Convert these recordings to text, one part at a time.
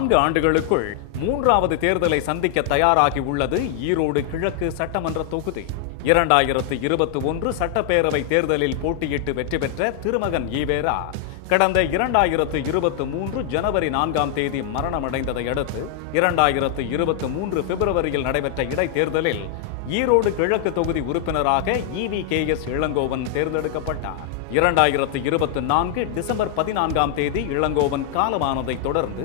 4 ஆண்டுகளுக்குள் 3வது தேர்தலை சந்திக்க தயாராகி உள்ளது ஈரோடு கிழக்கு சட்டமன்ற தொகுதி. 2021 சட்டப்பேரவை தேர்தலில் போட்டியிட்டு வெற்றி பெற்ற திருமகன் ஈவேரா கடந்த 2023 ஜனவரி 4ஆம் தேதி மரணமடைந்ததை அடுத்து 2023 பிப்ரவரியில் நடைபெற்ற இடைத்தேர்தலில் ஈரோடு கிழக்கு தொகுதி உறுப்பினராக EVKS இளங்கோவன் தேர்ந்தெடுக்கப்பட்டார். 2024 டிசம்பர் 14ஆம் தேதி இளங்கோவன் காலமானதை தொடர்ந்து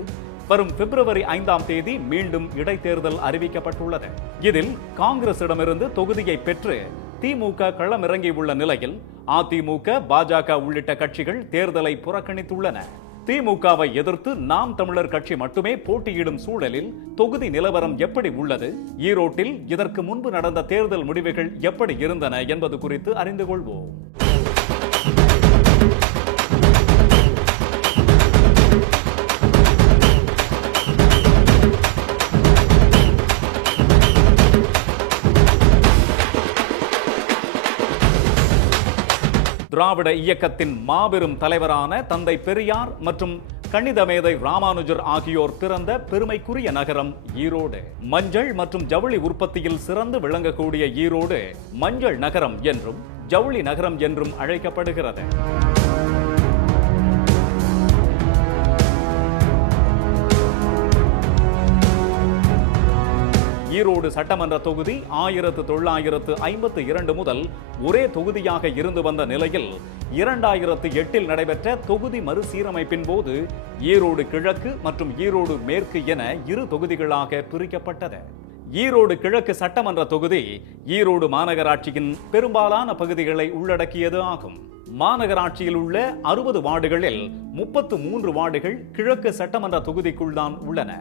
வரும் பிப்ரவரி 5ஆம் தேதி மீண்டும் இடைத்தேர்தல் அறிவிக்கப்பட்டுள்ளது. இதில் காங்கிரசிடமிருந்து தொகுதியை பெற்று திமுக களமிறங்கியுள்ள நிலையில் அதிமுக, பாஜக உள்ளிட்ட கட்சிகள் தேர்தலை புறக்கணித்துள்ளன. திமுகவை எதிர்த்து நாம் தமிழர் கட்சி மட்டுமே போட்டியிடும் சூழலில் தொகுதி நிலவரம் எப்படி உள்ளது, ஈரோட்டில் இதற்கு முன்பு நடந்த தேர்தல் முடிவுகள் எப்படி இருந்தன என்பது குறித்து அறிந்து கொள்வோம். திராவிட இயக்கத்தின் மாபெரும் தலைவரான தந்தை பெரியார் மற்றும் கணித மேதை ராமானுஜர் ஆகியோர் பிறந்த பெருமைக்குரிய நகரம் ஈரோடு. மஞ்சள் மற்றும் ஜவுளி உற்பத்தியில் சிறந்து விளங்கக்கூடிய ஈரோடு மஞ்சள் நகரம் என்றும் ஜவுளி நகரம் என்றும் அழைக்கப்படுகிறது. ஈரோடு சட்டமன்ற தொகுதி 1952 முதல் ஒரே தொகுதியாக இருந்து வந்த நிலையில் 2008இல் நடைபெற்ற தொகுதி மறுசீரமைப்பின் போது ஈரோடு கிழக்கு மற்றும் ஈரோடு மேற்கு என 2 தொகுதிகளாக பிரிக்கப்பட்டது. ஈரோடு கிழக்கு சட்டமன்ற தொகுதி ஈரோடு மாநகராட்சியின் பெரும்பாலான பகுதிகளை உள்ளடக்கியது ஆகும். மாநகராட்சியில் உள்ள 60 வார்டுகளில் 33 வார்டுகள் கிழக்கு சட்டமன்ற தொகுதிக்குள் தான் உள்ளன.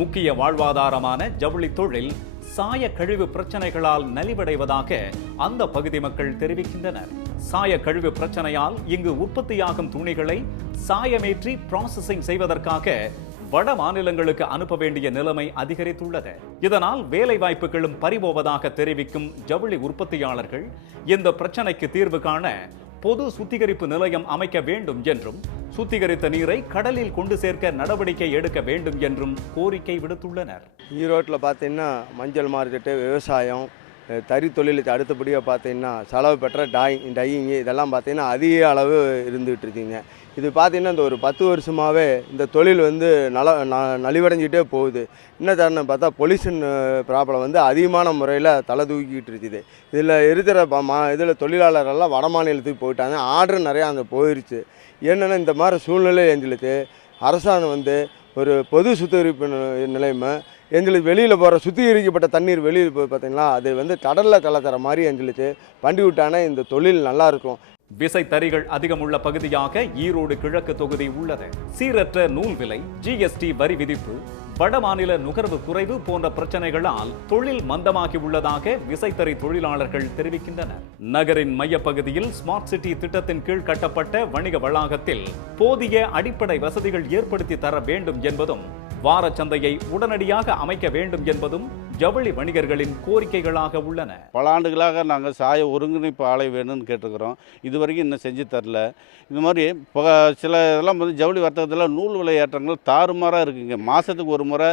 முக்கிய வாழ்வாதாரமான ஜவுளி தொழில் சாய கழிவு பிரச்சனைகளால் நலிவடைவதாக அந்த பகுதி மக்கள் தெரிவிக்கின்றனர். சாய கழிவு பிரச்சனையால் இங்கு உற்பத்தியாகும் துணிகளை சாயமேற்றி ப்ராசஸிங் செய்வதற்காக வட மாநிலங்களுக்கு அனுப்ப வேண்டிய நிலைமை அதிகரித்துள்ளது. இதனால் வேலை வாய்ப்புகளும் பறிபோவதாக தெரிவிக்கும் ஜவுளி உற்பத்தியாளர்கள் இந்த பிரச்சனைக்கு தீர்வு காண பொது சுத்திகரிப்பு நிலையம் அமைக்க வேண்டும் என்றும் சுத்திகரித்த நீரை கடலில் கொண்டு சேர்க்க நடவடிக்கை எடுக்க வேண்டும் என்றும் கோரிக்கை விடுத்துள்ளனர். ஈரோட்டில் பார்த்தீங்கன்னா மஞ்சள் மார்க்கெட்டு, விவசாயம், தறி தொழிலுக்கு அடுத்தபடியாக பார்த்தீங்கன்னா செலவு பெற்ற டையிங்கு இதெல்லாம் பார்த்தீங்கன்னா அதிக அளவு இருந்துகிட்டு இருக்குங்க. இது பார்த்தீங்கன்னா இந்த ஒரு 10 வருஷமாகவே இந்த தொழில் நலிவடைஞ்சிட்டே போகுது. என்ன காரணம் பார்த்தா பொல்யூஷன் ப்ராப்ளம் அதிகமான முறையில் தலை தூக்கிக்கிட்டு இருக்குது. இதில் இருக்கிற இதில் தொழிலாளர்கள்லாம் வட மாநிலத்துக்கு போயிட்டாங்க. ஆர்டர் நிறையா அங்கே போயிடுச்சு. என்னென்னா இந்த மாதிரி சூழ்நிலை எங்களுக்கு அரசாங்கம் ஒரு பொது சுத்திகரிப்பு நிலைமை எங்களுக்கு வெளியில் போகிற சுத்திகரிக்கப்பட்ட தண்ணீர் வெளியில் போய் பார்த்தீங்களா அது கடலில் கலக்கிற மாதிரி எங்களுக்கு பண்ணி விட்டானே இந்த தொழில் நல்லாயிருக்கும். விசைத்தறிகள் அதிகம் உள்ள பகுதியாக ஈரோடு கிழக்கு தொகுதி உள்ளது. சீரற்ற நூல் விலை, GST வரி விதிப்பு, வட மாநில நுகர்வு குறைவு போன்ற பிரச்சனைகளால் தொழில் மந்தமாகி உள்ளதாக விசைத்தறி தொழிலாளர்கள் தெரிவிக்கின்றனர். நகரின் மையப்பகுதியில் ஸ்மார்ட் சிட்டி திட்டத்தின் கீழ் கட்டப்பட்ட வணிக வளாகத்தில் போதிய அடிப்படை வசதிகள் ஏற்படுத்தி தர வேண்டும் என்பதும் வாரச்சந்தையை உடனடியாக அமைக்க வேண்டும் என்பதும் ஜவுளி வணிகர்களின் கோரிக்கைகளாக உள்ளன. பல ஆண்டுகளாக நாங்கள் சாய ஒருங்கிணைப்பு ஆலை வேணும்னு கேட்டுக்கிறோம். இதுவரைக்கும் இன்னும் செஞ்சு தரல. இது மாதிரி சில இதெல்லாம் ஜவுளி வர்த்தகத்தில் நூல் விலை ஏற்றங்கள் தாறுமாறாக இருக்குங்க. மாதத்துக்கு ஒரு முறை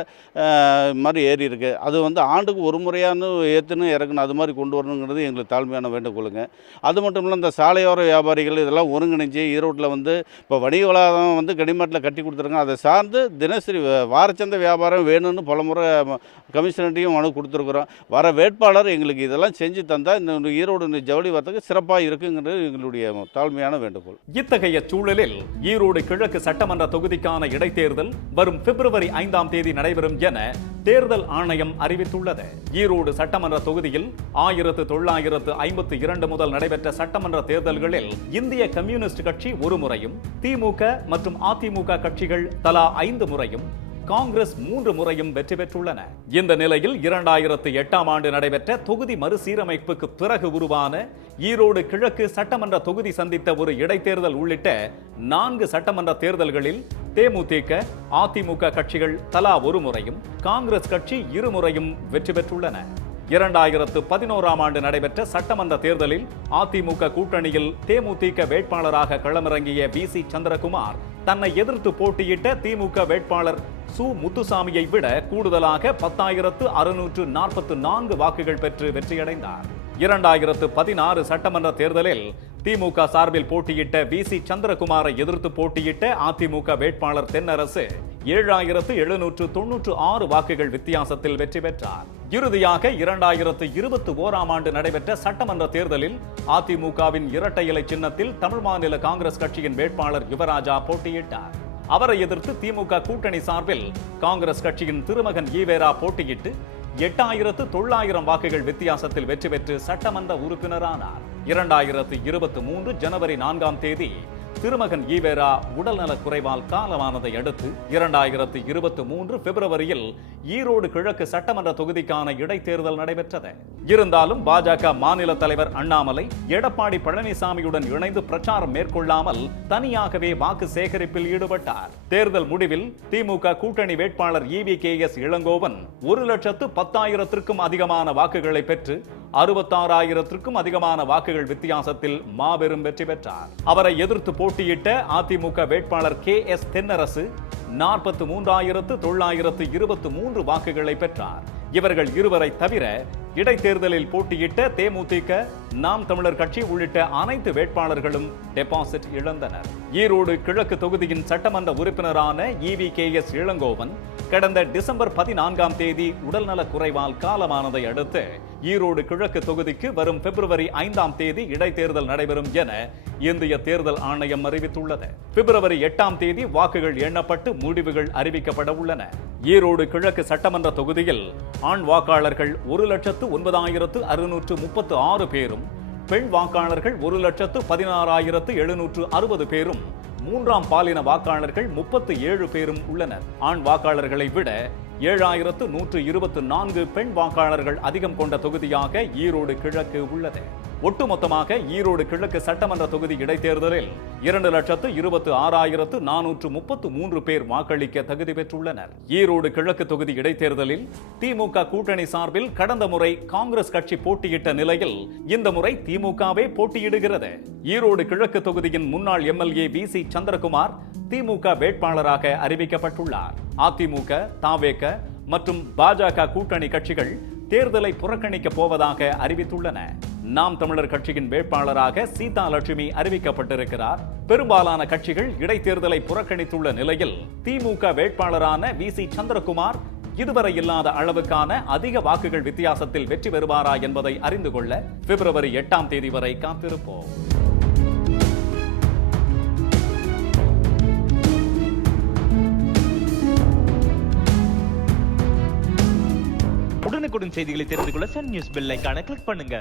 மாதிரி ஏறி இருக்குது. அது ஆண்டுக்கு ஒரு முறையான ஏற்றுன்னு இறக்கணும். அது மாதிரி கொண்டு வரணுங்கிறது எங்களுக்கு தாழ்மையான வேண்டுகோளுங்க. அது மட்டும் இல்லை, இந்த சாலையோர வியாபாரிகள் இதெல்லாம் ஒருங்கிணைஞ்சு ஈரோட்டில் இப்போ வணிக வளாகம் கடிமாட்டில் கட்டி கொடுத்துருங்க. அதை சார்ந்து தினசரி வாரச்சந்தை வியாபாரம் வேணும்னு பலமுறை கமிஷனர்ட்டையும் மனு கொடுத்துருக்குறோம். வர வேட்பாளர் எங்களுக்கு இதெல்லாம் செஞ்சு தந்தால் இந்த ஈரோடு ஜவுளி வர்த்தகம் சிறப்பாக இருக்குங்கிறது எங்களுடைய தாழ்மையான வேண்டுகோள். இத்தகைய சூழலில் ஈரோடு கிழக்கு சட்டமன்ற தொகுதிக்கான இடைத்தேர்தல் வரும் பிப்ரவரி 5ஆம் தேதி நடைபெறும் என தேர்தல் ஆணையம் அறிவித்துள்ளது. ஈரோடு சட்டமன்ற தொகுதியில் 1952 முதல் நடைபெற்ற சட்டமன்ற தேர்தல்களில் இந்திய கம்யூனிஸ்ட் கட்சி ஒரு முறையும், திமுக மற்றும் அதிமுக கட்சிகள் தலா 5 முறையும், காங்கிரஸ் 3 முறையும் வெற்றி பெற்றுள்ளன. இந்த நிலையில் 2008ஆம் ஆண்டு நடைபெற்ற தொகுதி மறுசீரமைப்புக்கு பிறகு உருவான ஈரோடு கிழக்கு சட்டமன்ற தொகுதி சந்தித்த ஒரு இடைத்தேர்தல் உள்ளிட்ட 4 சட்டமன்ற தேர்தல்களில் தேமுதிக, அதிமுக கட்சிகள் தலா 1 முறையும், காங்கிரஸ் கட்சி 2 முறையும் வெற்றி பெற்றுள்ளன. 2011ஆம் ஆண்டு நடைபெற்ற சட்டமன்ற தேர்தலில் அதிமுக கூட்டணியில் தேமுதிக வேட்பாளராக களமிறங்கிய VC சந்திரகுமார் தன்னை எதிர்த்து போட்டியிட்ட திமுக வேட்பாளர் சு முத்துசாமியை விட கூடுதலாக 10,644 வாக்குகள் பெற்று வெற்றியடைந்தார். 2016 சட்டமன்ற தேர்தலில் திமுக சார்பில் போட்டியிட்ட VC சந்திரகுமாரை எதிர்த்து போட்டியிட்ட அதிமுக வேட்பாளர் தென்னரசு 7,796 வாக்குகள் வித்தியாசத்தில் வெற்றி பெற்றார். இறுதியாக 2021ஆம் ஆண்டு நடைபெற்ற சட்டமன்ற தேர்தலில் அதிமுகவின் இரட்டை இலை சின்னத்தில் தமிழ் மாநில காங்கிரஸ் கட்சியின் வேட்பாளர் யுவராஜா போட்டியிட்டார். அவரை எதிர்த்து திமுக கூட்டணி சார்பில் காங்கிரஸ் கட்சியின் திருமகன் ஈவேரா போட்டியிட்டு 8,900 வாக்குகள் வித்தியாசத்தில் வெற்றி பெற்று சட்டமன்ற உறுப்பினரானார். 2023 ஜனவரி 4ஆம் தேதி திருமகன் ஈவேரா உடல்நலக் குறைவால் காலமானதை அடுத்து 2023 பிப்ரவரியில் ஈரோடு கிழக்கு சட்டமன்ற தொகுதிக்கான இடைத்தேர்தல் நடைபெற்றது. இருந்தாலும் பாஜக மாநில தலைவர் அண்ணாமலை எடப்பாடி பழனிசாமியுடன் இணைந்து பிரச்சாரம் மேற்கொள்ளாமல் தனியாகவே வாக்கு சேகரிப்பில் ஈடுபட்டார். தேர்தல் முடிவில் திமுக கூட்டணி வேட்பாளர் EVKS இளங்கோவன் 1,10,000க்கும் அதிகமான வாக்குகளை பெற்று 66,000க்கும் அதிகமான வாக்குகள் வித்தியாசத்தில் மாபெரும் வெற்றி பெற்றார். அவரை எதிர்த்து போட்டியிட்ட அதிமுக வேட்பாளர் KS தென்னரசு 43,923 வாக்குகளை பெற்றார். இவர்கள் இருவரை தவிர இடைத்தேர்தலில் போட்டியிட்ட தேமுதிக, நாம் தமிழர் கட்சி உள்ளிட்ட அனைத்து வேட்பாளர்களும் டெபாசிட் இழந்தனர். ஈரோடு கிழக்கு தொகுதியின் சட்டமன்ற உறுப்பினரான EVKS இளங்கோவன் கடந்த டிசம்பர் 14ஆம் தேதி உடல்நலக் குறைவால் காலமானதை அடுத்து ஈரோடு கிழக்கு தொகுதிக்கு வரும் பிப்ரவரி 5ஆம் தேதி இடைத்தேர்தல் நடைபெறும் என இந்திய தேர்தல் ஆணையம் அறிவித்துள்ளது. பிப்ரவரி 8ஆம் தேதி வாக்குகள் எண்ணப்பட்டு முடிவுகள் அறிவிக்கப்பட உள்ளன. ஈரோடு கிழக்கு சட்டமன்ற தொகுதியில் ஆண் வாக்காளர்கள் 1,09,636 பேரும், பெண் வாக்காளர்கள் 1,16,760 பேரும், மூன்றாம் பாலின வாக்காளர்கள் 37 பேரும் உள்ளனர். ஆண் வாக்காளர்களை விட 7,124 பெண் வாக்காளர்கள் அதிகம் கொண்ட தொகுதியாக ஈரோடு கிழக்கு உள்ளது. ஒட்டுமொத்தமாக ஈரோடு கிழக்கு சட்டமன்ற தொகுதி இடைத்தேர்தலில் 2,26,433 பேர் வாக்களிக்க தகுதி பெற்றுள்ளனர். ஈரோடு கிழக்கு தொகுதி இடைத்தேர்தலில் திமுக கூட்டணி சார்பில் கடந்த முறை காங்கிரஸ் கட்சி போட்டியிட்ட நிலையில் இந்த முறை திமுகவே போட்டியிடுகிறது. ஈரோடு கிழக்கு தொகுதியின் முன்னாள் MLA VC சந்திரகுமார் திமுக வேட்பாளராக அறிவிக்கப்பட்டுள்ளார். அதிமுக, தாவேக மற்றும் பாஜக கூட்டணி கட்சிகள் தேர்தலை புறக்கணிக்க போவதாக அறிவித்துள்ளன. நாம் தமிழர் கட்சியின் வேட்பாளராக சீதா லட்சுமி அறிவிக்கப்பட்டிருக்கிறார். பெரும்பாலான கட்சிகள் இடைத்தேர்தலை புறக்கணித்துள்ள நிலையில் திமுக வேட்பாளரான VC சந்திரகுமார் இதுவரை இல்லாத அளவுக்கான அதிக வாக்குகள் வித்தியாசத்தில் வெற்றி பெறுவாரா என்பதை அறிந்து கொள்ள பிப்ரவரி 8ஆம் தேதி வரை காத்திருப்போம். உடனுக்குடன் செய்திகளை தெரிந்து கொள்ள சன் நியூஸ் பெல் ஐகானை கிளிக் பண்ணுங்க.